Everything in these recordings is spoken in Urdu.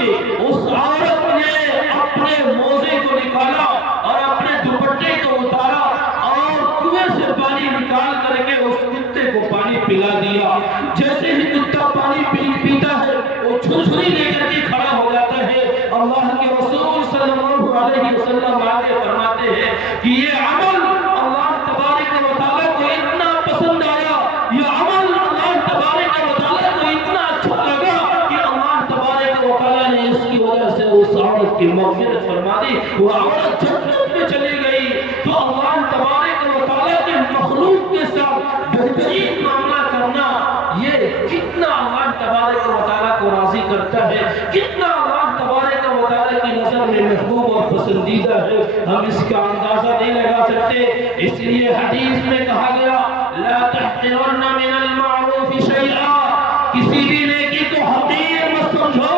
چنانچہ اس عورت نے اپنے موزے کو نکالا اور اپنے دوپٹے کو اتارا اور کنویں سے پانی نکال کر کے اس کتے کو پانی پلا دیا۔ جیسے ہی کتا پانی پیتا ہے وہ چھری لے کر کے کھڑا ہو جاتا ہے۔ اللہ کے رسول صلی اللہ علیہ وسلم آگے فرماتے ہیں کہ یہ عمل اللہ تبارک و تعالیٰ کو اتنا پسند آیا، یہ عمل اللہ تبارک و تعالیٰ کو اتنا اچھا لگا کہ اللہ تبارک و تعالیٰ نے اس کی وجہ سے اس عورت کی مغفرت فرما دی، وہ عورت جنت میں چلی گئی۔ تو اللہ تبارک و تعالیٰ کے مخلوق کے ساتھ بہترین معاملہ کرنا یہ کتنا اللہ تبارک و تعالیٰ کو راضی کرتا ہے، کتنا اللہ تبارک و تعالیٰ کی نظر میں محبوب اور پسندیدہ ہے، ہم اس کا اندازہ نہیں لگا سکتے۔ اس لیے حدیث میں کہا گیا لا تحقرن من المعروف شیئا، کسی بھی نیکی کو حقیر مت سمجھو،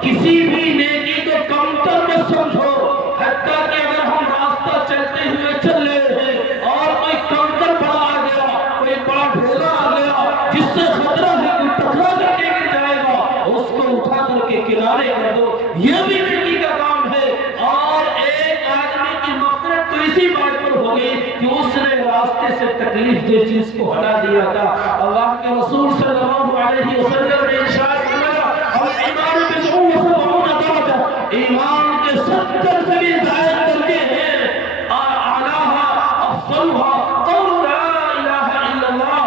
کسی بھی نیکی کو کمتر مت سمجھو، حتیٰ کہ اگر ہم راستہ چلتے ہوئے چل رہے ہیں اور کوئی کنکر بڑا آ گیا، کوئی بڑا ڈھیلا آ گیا جس سے خطرہ ہے کہ ٹکرا کر کے گر جائے گا، اس کو اٹھا کر کے کنارے کر دو، یہ بھی نیکی کا کام ہے۔ اور ایک آدمی کی مغفرت تو اسی بات پر ہو گئی کہ اس نے راستے سے تکلیف دہ چیز کو ہٹا دیا تھا۔ اللہ کے رسول صلی اللہ علیہ وسلم نے ارشاد فرمایا الایمان بضع وسبعون درجہ، ایمان کے 70 سے بھی زائد درجے ہیں، اعلیٰ افضلها قول لا الہ الا اللہ،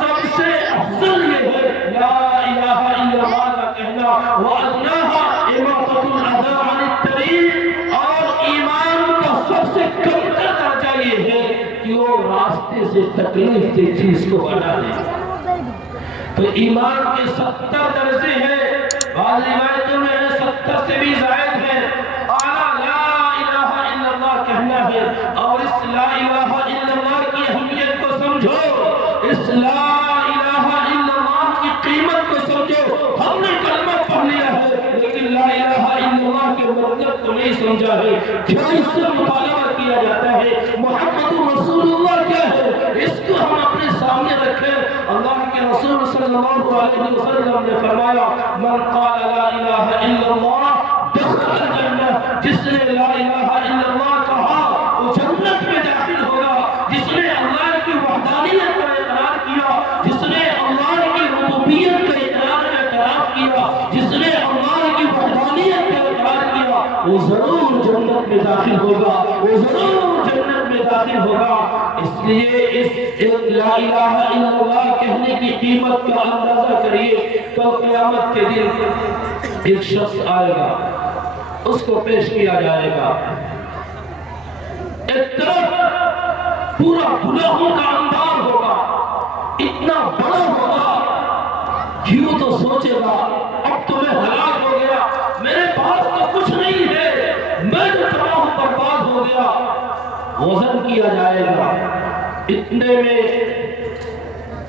سب سے افضل یہ ہے لا الہ الا اللہ کا کہنا، وادناها اماطۃ الاذى عن الطریق، اور ایمان کا سب سے کم درجہ یہ ہے کہ وہ راستے سے تکلیف دہ چیز کو ہٹا دے۔ تو ایمان کے 70 درجے ہیں، بعض روایتوں میں 70 سے بھی زائد ہیں۔ اعلیٰ لا الہ الا اللہ کہنا ہے، اور اس لا الہ الا اللہ کی اہمیت کو سمجھو، اس لا الہ الا اللہ کی قیمت کو سمجھو۔ ہم نے کلمہ پڑھ لیا ہے لیکن لا الہ الا اللہ کے مطلب کو نہیں سمجھا ہے، کیا اس سے مطالبہ کیا جاتا ہے، محمد رسول اللہ کیا ہے، اس کو ہم اپنے سامنے رکھیں۔ اللہ کے رسول صلی اللہ علیہ وسلم نے فرمایا من قال لا الہ الا اللہ دخل الجنہ، جس نے لا الہ الا اللہ کہا وہ جنت میں داخل ہوگا، جس نے اللہ کی وحدانیت کا اقرار کیا، جس نے اللہ کی ربوبیت کا اعتراف کیا، جس نے اللہ کی وحدانیت کا اقرار کیا، وہ ضرور جنت میں داخل ہوگا، وہ ضرور جنت میں داخل ہوگا۔ اس لیے اس لا الہ الا اللہ کہنے کی قیمت کا اندازہ کریے۔ کل قیامت کے دن ایک شخص آئے گا، اس کو پیش کیا جائے گا، ایک طرف پورا گناہوں کا انبار ہوگا، اتنا بڑا ہوگا، یوں تو سوچے گا اب تو میں ہلاک ہو گیا، میرے پاس تو کچھ نہیں ہے، میں تو تباہ برباد ہو گیا۔ وزن کیا جائے گا، اتنے میں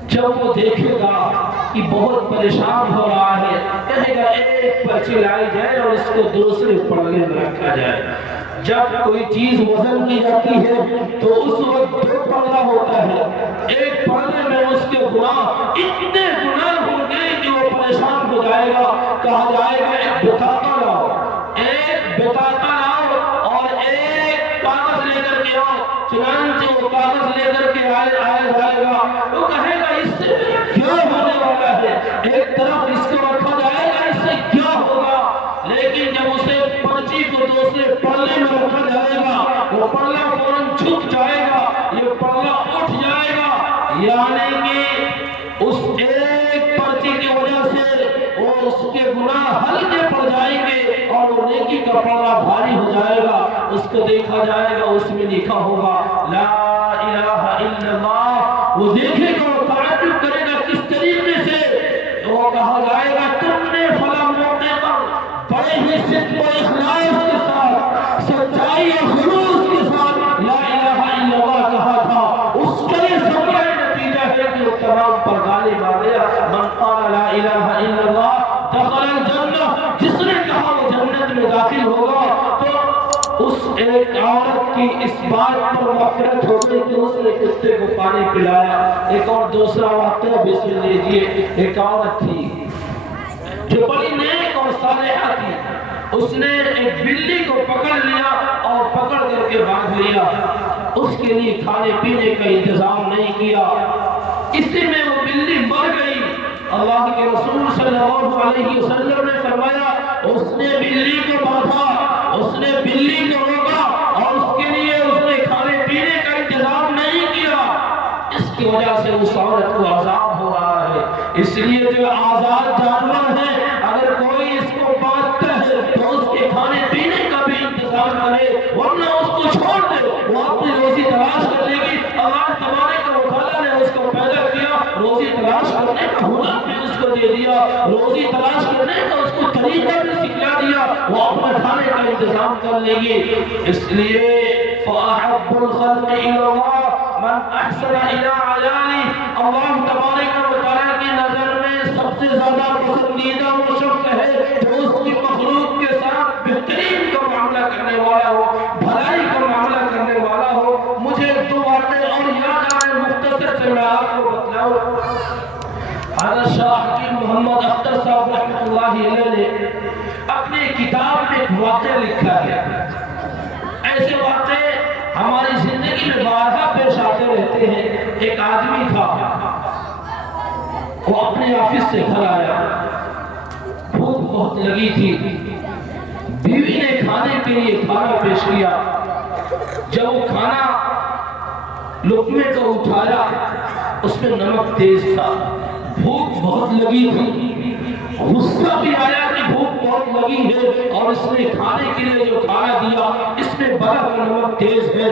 جب وہ دیکھے گا کہ بہت پریشان ہو رہا ہے، کہے گا ایک پرچی لائی جائے اور اس کو دوسرے پلڑے میں رکھا جائے۔ جب کوئی چیز وزن کی جاتی ہے تو اس وقت 2 پلڑا ہوتا ہے، ایک پلڑے میں اس کے گناہ اتنے گناہ ہوں گے کہ وہ پریشان ہو جائے گا۔ کہا جائے گا ایک بطاقہ لاؤ، ایک بطاقہ لاؤ اور ایک کاغذ لے کر کے آؤ۔ چنانچہ وہ کاغذ لے کر کے آیا جائے گا، وہ کہے گا اس سے کیا ہونے والا ہے، ایک طرف اس کو رکھا جائے گا اس سے کیا ہوگا، لیکن جب اسے پرچی کو دوسرے پلڑے میں رکھا جائے گا وہ پلڑا فوراً جھک جائے گا، یہ پلڑا اٹھ جائے گا، یعنی کہ اس ایک پرچی کی وجہ سے وہ اس کے گناہ ہلکے پڑ جائیں گے اور وہ نیکی کا پلڑا بھاری ہو جائے گا۔ اس کو دیکھا جائے گا، اس میں لکھا ہوگا لا الہ الا اللہ، وہ دیکھے گا، وہ تعجب کرے گا کس طریقے سے، تو وہ کہا جائے گا تم نے فلاں موقع پر بڑے ہی صدق و اخلاص کے ساتھ، سچائی اور خلوص کے ساتھ لا الہ الا اللہ کہا تھا، اس کا یہ ثمرہ نتیجہ ہے کہ وہ تمام پر غالب آ گیا۔ من قال لا الہ الا اللہ دخل الجنہ، جس نے کہا وہ جنت میں داخل ہوگا۔ تو اس ایک عورت کی اس بات پر مغفرت ہو گئی کہ اس نے کتے کو پانی پلایا۔ ایک اور دوسرا واقعہ بھی سن لیجیے، ایک عورت تھی جو بڑی نیک اور صالحہ تھی، اس نے ایک بلی کو پکڑ لیا اور پکڑ کر کے باندھ لیا، اس کے لیے کھانے پینے کا انتظام نہیں کیا، اسی میں وہ بلی مر گئی۔ اللہ کے رسول صلی اللہ علیہ وسلم نے فرمایا اس نے بلی کو باندھا، اس نے بلی کو روکا اور اس کے لیے اس نے کھانے پینے کا انتظام نہیں کیا، اس کی وجہ سے اس عورت کو عذاب ہو رہا ہے۔ اس لیے جو آزاد جانور ہے اگر کوئی اس کو باندھتا ہے تو اس کے کھانے پینے کا بھی انتظام کرے، ورنہ اس کو چھوڑ دے، وہ اپنی روزی تلاش کر لے گی۔ اللہ تبارک و تعالیٰ نے اس کو پیدا کیا، روزی تلاش کرنے کا ہنر بھی اس کو دے دیا، روزی تلاش کرنے کا اس کو طریقہ بھی سکھلا دیا، وہ اپنے کھانے کا انتظام کر لے گی۔ اس لیے فَأَحَبُّ الْخَلْقِ إِلَى اللَّهِ مَنْ أَحْسَنَ إِلَىٰ عَيَالِهِ، اللہ تبارک و تعالیٰ کی نظر میں سب سے زیادہ پسندیدہ وہ شخص ہے جو اس کی مخلوق کے ساتھ بہترین کا معاملہ کرنے والا ہو، بھلائی کا معاملہ کرنے والا ہو۔ مجھے دو باتیں اور یاد آئے، مختصر سے میں آپ کو بتلاؤں۔ حضرت شاہ حکیم محمد اختر صاحب رحمۃ اللہ علیہ نے اپنی کتاب میں ایک واقعہ لکھا ہے، ایسے واقعے ہماری زندگی میں بارہا پیش آتے رہتے ہیں۔ ایک آدمی تھا، وہ اپنے آفس سے گھر آیا، بھوک بہت لگی تھی، بیوی نے کھانے کے لیے کھانا پیش کیا، جب وہ کھانا لقمے کو اٹھایا اس میں نمک تیز تھا، بھوک بہت لگی تھی، غصہ بھی آیا کہ بھوک بہت لگی ہے اور اس نے کھانے کے لیے جو کھانا دیا اس میں بڑا نمک تیز ہے۔